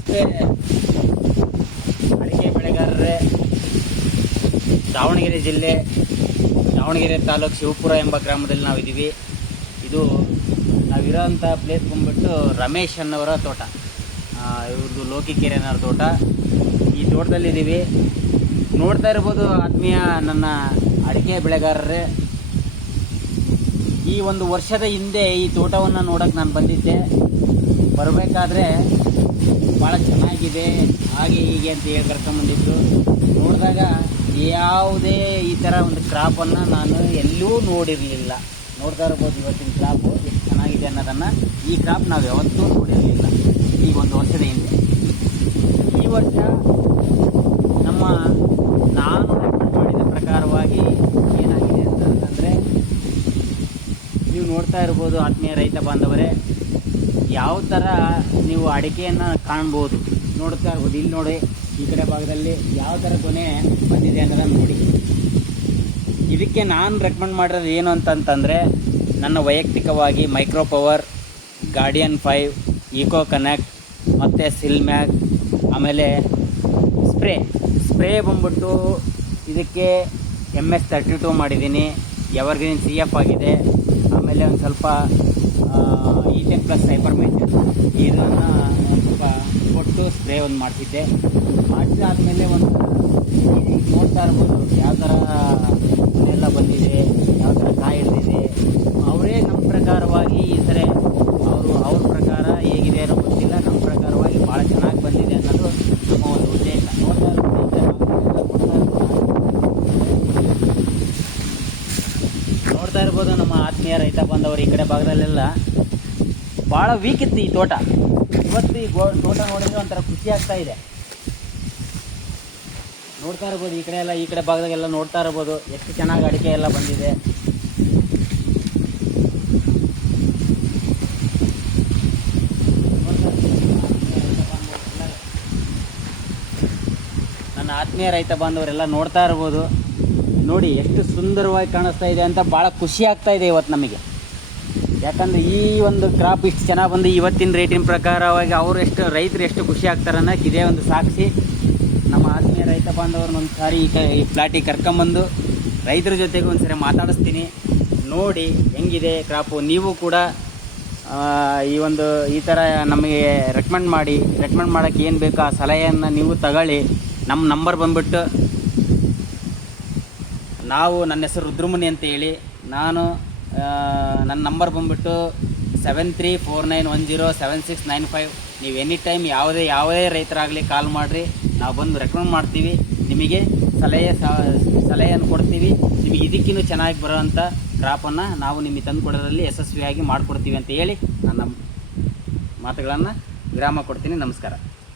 ನಮಸ್ತೆ ಅಡಿಕೆ ಬೆಳೆಗಾರರೇ. ದಾವಣಗೆರೆ ಜಿಲ್ಲೆ ದಾವಣಗೆರೆ ತಾಲೂಕು ಶಿವಪುರ ಎಂಬ ಗ್ರಾಮದಲ್ಲಿ ನಾವಿದ್ದೀವಿ. ಇದು ನಾವಿರೋಂಥ ಪ್ಲೇಸ್ ಬಂದ್ಬಿಟ್ಟು ರಮೇಶ್ ಅನ್ನೋರ ತೋಟ, ಇವ್ರದ್ದು ಲೋಕಿಕೆರೆನವ್ರ ತೋಟ. ಈ ತೋಟದಲ್ಲಿದ್ದೀವಿ. ನೋಡ್ತಾ ಇರ್ಬೋದು ಆತ್ಮೀಯ ನನ್ನ ಅಡಿಕೆ ಬೆಳೆಗಾರರೇ, ಈ ಒಂದು ವರ್ಷದ ಹಿಂದೆ ಈ ತೋಟವನ್ನು ನೋಡೋಕೆ ನಾನು ಬಂದಿದ್ದೆ. ಬರಬೇಕಾದ್ರೆ ಭಾಳ ಚೆನ್ನಾಗಿದೆ ಹಾಗೆ ಹೀಗೆ ಅಂತ ಹೇಳಿ ಕರ್ಕೊಂಬಂದಿದ್ದು. ನೋಡಿದಾಗ ಯಾವುದೇ ಈ ಥರ ಒಂದು ಕ್ರಾಪನ್ನು ನಾನು ಎಲ್ಲೂ ನೋಡಿರಲಿಲ್ಲ. ನೋಡ್ತಾ ಇರ್ಬೋದು ಇವತ್ತಿನ ಕ್ರಾಪು ಎಷ್ಟು ಚೆನ್ನಾಗಿದೆ ಅನ್ನೋದನ್ನು. ಈ ಕ್ರಾಪ್ ನಾವು ಯಾವತ್ತೂ ನೋಡಿರಲಿಲ್ಲ ಈಗ ಒಂದು ವರ್ಷದ ಹಿಂದೆ. ಈ ವರ್ಷ ನಾನು ರೆಕಮೆಂಡ್ ಮಾಡಿದ ಪ್ರಕಾರವಾಗಿ ಏನಾಗಿದೆ ಅಂತಂದರೆ, ನೀವು ನೋಡ್ತಾ ಇರ್ಬೋದು ಆತ್ಮೀಯ ರೈತ ಬಾಂಧವರೇ, ಯಾವ ಥರ ನೀವು ಅಡಿಕೆಯನ್ನು ಕಾಣ್ಬೋದು. ನೋಡ್ತಾ ಇರ್ಬೋದು, ಇಲ್ಲಿ ನೋಡಿ ಈ ಕಡೆ ಭಾಗದಲ್ಲಿ ಯಾವ ಥರ ಕೊನೆ ಬಂದಿದೆ ಅನ್ನೋದನ್ನು ನೋಡಿ. ಇದಕ್ಕೆ ನಾನು ರೆಕಮೆಂಡ್ ಮಾಡಿರೋದು ಏನು ಅಂತಂತಂದರೆ, ನನ್ನ ವೈಯಕ್ತಿಕವಾಗಿ micro power, guardian 5, eco connect ಮತ್ತು ಸಿಲ್ಮ್ಯಾಗ್, ಆಮೇಲೆ ಸ್ಪ್ರೇ ಬಂದ್ಬಿಟ್ಟು ಇದಕ್ಕೆ MS32 ಮಾಡಿದ್ದೀನಿ. ಎವರ್ಗ್ರೀನ್ CF ಆಗಿದೆ. ಆಮೇಲೆ ಒಂದು ಸ್ವಲ್ಪ E10+ ಸೈಪರ್ಮೆಥಿನ್ ಇದನ್ನು ಸ್ವಲ್ಪ ಕೊಟ್ಟು ಸ್ಪ್ರೇ ಒಂದು ಮಾಡಿಸಿದ್ದೆ. ಮಾಡಿಸಾದ್ಮೇಲೆ ಒಂದು ನೋಡ್ತಾ ಇರ್ಬೋದು ಯಾವ ಥರ ಎಲ್ಲ ಬಂದಿದೆ, ಯಾವ ಥರ ಕಾಯಿ ಹಿಡಿದಿದೆ. ಅವರೇ ನಮ್ಮ ಪ್ರಕಾರವಾಗಿ ಈ ಸರಿ ಅವ್ರ ಪ್ರಕಾರ ಹೇಗಿದೆ ಅನ್ನೋ ಗೊತ್ತಿಲ್ಲ, ನಮ್ಮ ಪ್ರಕಾರವಾಗಿ ಭಾಳ ಚೆನ್ನಾಗಿ ಬಂದಿದೆ ಅನ್ನೋದು ನಮ್ಮ ಒಂದು ಉದ್ದೇಶ. ನೋಡ್ತಾ ಇರ್ಬೋದು ನಮ್ಮ ಆತ್ಮೀಯ ರೈತ ಬಂದವರು ಈ ಕಡೆ ಭಾಗದಲ್ಲೆಲ್ಲ ಭಾಳ ವೀಕ್ ಇತ್ತು ಈ ತೋಟ. ಇವತ್ತು ಈ ತೋಟ ನೋಡಿದ್ರೆ ಒಂಥರ ಖುಷಿ ಆಗ್ತಾ ಇದೆ. ನೋಡ್ತಾ ಇರ್ಬೋದು ಈ ಕಡೆ ಭಾಗದಾಗೆಲ್ಲ ನೋಡ್ತಾ ಇರ್ಬೋದು ಎಷ್ಟು ಚೆನ್ನಾಗಿ ಅಡಿಕೆ ಎಲ್ಲ ಬಂದಿದೆ. ನನ್ನ ಆತ್ಮೀಯ ರೈತ ಬಾಂಧವರೆಲ್ಲ ನೋಡ್ತಾ ಇರ್ಬೋದು. ನೋಡಿ ಎಷ್ಟು ಸುಂದರವಾಗಿ ಕಾಣಿಸ್ತಾ ಇದೆ ಅಂತ ಭಾಳ ಖುಷಿ ಆಗ್ತಾ ಇದೆ ಇವತ್ತು ನಮಗೆ. ಯಾಕಂದರೆ ಈ ಒಂದು ಕ್ರಾಪ್ ಇಷ್ಟು ಚೆನ್ನಾಗಿ ಬಂದು ಇವತ್ತಿನ ರೇಟಿನ ಪ್ರಕಾರವಾಗಿ ರೈತರು ಎಷ್ಟು ಖುಷಿ ಆಗ್ತಾರೆ ಅನ್ನೋಕ್ಕೆ ಇದೇ ಒಂದು ಸಾಕ್ಷಿ. ನಮ್ಮ ಆತ್ಮೀಯ ರೈತ ಬಾಂಧವ್ರನ್ನ ಒಂದು ಸಾರಿ ಈ ಪ್ಲಾಟಿಗೆ ಕರ್ಕೊಂಬಂದು ರೈತರ ಜೊತೆಗೆ ಒಂದು ಸರಿ ಮಾತಾಡಿಸ್ತೀನಿ. ನೋಡಿ ಹೆಂಗಿದೆ ಕ್ರಾಪು. ನೀವು ಕೂಡ ಈ ಥರ ನಮಗೆ ರೆಕಮೆಂಡ್ ಮಾಡೋಕ್ಕೆ ಏನು ಬೇಕೋ ಆ ಸಲಹೆಯನ್ನು ನೀವು ತಗೊಳ್ಳಿ. ನಮ್ಮ ನಂಬರ್ ಬಂದುಬಿಟ್ಟು ನನ್ನ ಹೆಸರು ರುದ್ರಮುನಿ ಅಂತ ಹೇಳಿ. ನನ್ನ ನಂಬರ್ ಬಂದುಬಿಟ್ಟು 7349107695. ನೀವು ಎನಿ ಟೈಮ್ ಯಾವುದೇ ರೈತರಾಗಲಿ ಕಾಲ್ ಮಾಡಿರಿ, ನಾವು ಬಂದು ರೆಕಮೆಂಡ್ ಮಾಡ್ತೀವಿ. ನಿಮಗೆ ಸಲಹೆಯನ್ನು ಕೊಡ್ತೀವಿ. ನಿಮಗೆ ಇದಕ್ಕಿನ್ನೂ ಚೆನ್ನಾಗಿ ಬರೋವಂಥ ಕ್ರಾಪನ್ನು ನಾವು ನಿಮಗೆ ತಂದು ಕೊಡೋದ್ರಲ್ಲಿ ಯಶಸ್ವಿಯಾಗಿ ಮಾಡಿಕೊಡ್ತೀವಿ ಅಂತ ಹೇಳಿ ನನ್ನ ಮಾತುಗಳನ್ನು ವಿರಾಮ ಕೊಡ್ತೀನಿ. ನಮಸ್ಕಾರ.